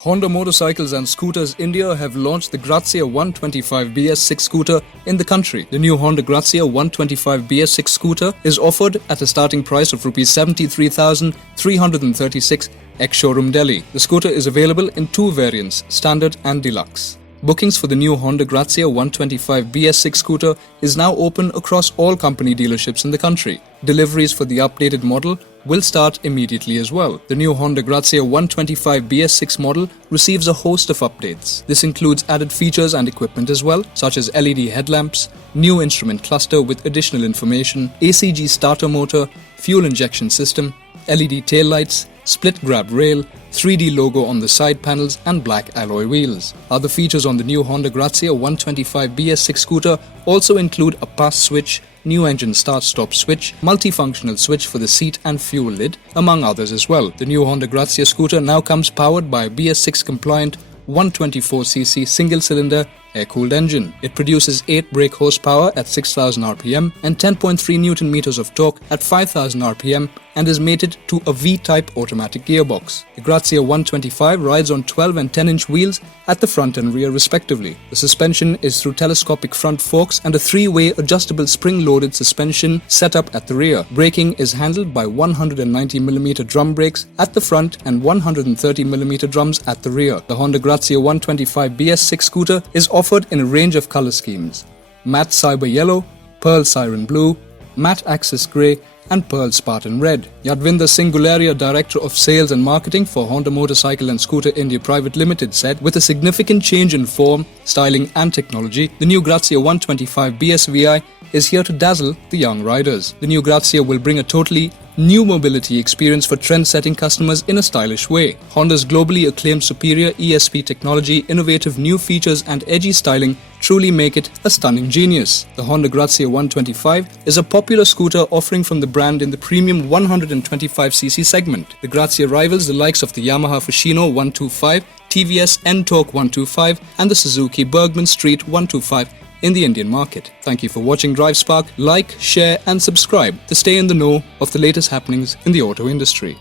Honda Motorcycles and Scooters India have launched the Grazia 125 BS6 scooter in the country. The new Honda Grazia 125 BS6 scooter is offered at a starting price of Rs 73,336 ex-showroom Delhi. The scooter is available in two variants, Standard and Deluxe. Bookings for the new Honda Grazia 125 BS6 scooter is now open across all company dealerships in the country. Deliveries for the updated model will start immediately as well. The new Honda Grazia 125 BS6 model receives a host of updates. This includes added features and equipment as well, such as LED headlamps, new instrument cluster with additional information, ACG starter motor, fuel injection system, LED taillights, split grab rail, 3D logo on the side panels and black alloy wheels. Other features on the new Honda Grazia 125 BS6 scooter also include a pass switch, new engine start-stop switch, multifunctional switch for the seat and fuel lid, among others as well. The new Honda Grazia scooter now comes powered by a BS6 compliant 124cc single-cylinder air-cooled engine. It produces 8 brake horsepower at 6,000 rpm and 10.3 Newton meters of torque at 5,000 rpm and is mated to a V-type automatic gearbox. The Grazia 125 rides on 12 and 10-inch wheels at the front and rear respectively. The suspension is through telescopic front forks and a 3-way adjustable spring-loaded suspension setup at the rear. Braking is handled by 190mm drum brakes at the front and 130mm drums at the rear. The Honda Grazia 125 BS6 scooter is offered in a range of color schemes: matte cyber yellow, pearl siren blue, matte axis grey and pearl Spartan red. Yadvinder Singularia, Director of Sales and Marketing for Honda Motorcycle and Scooter India Private Limited, said, with a significant change in form, styling and technology, the new Grazia 125 BSVI is here to dazzle the young riders. The new Grazia will bring a totally new mobility experience for trend-setting customers in a stylish way. Honda's globally acclaimed superior ESP technology, innovative new features and edgy styling truly make it a stunning genius. The Honda Grazia 125 is a popular scooter offering from the brand in the premium 125cc segment. The Grazia rivals the likes of the Yamaha Fushino 125, TVS N-Torque 125 and the Suzuki Bergman Street 125 in the Indian market. Thank you for watching Drive Spark. Like, share and subscribe to stay in the know of the latest happenings in the auto industry.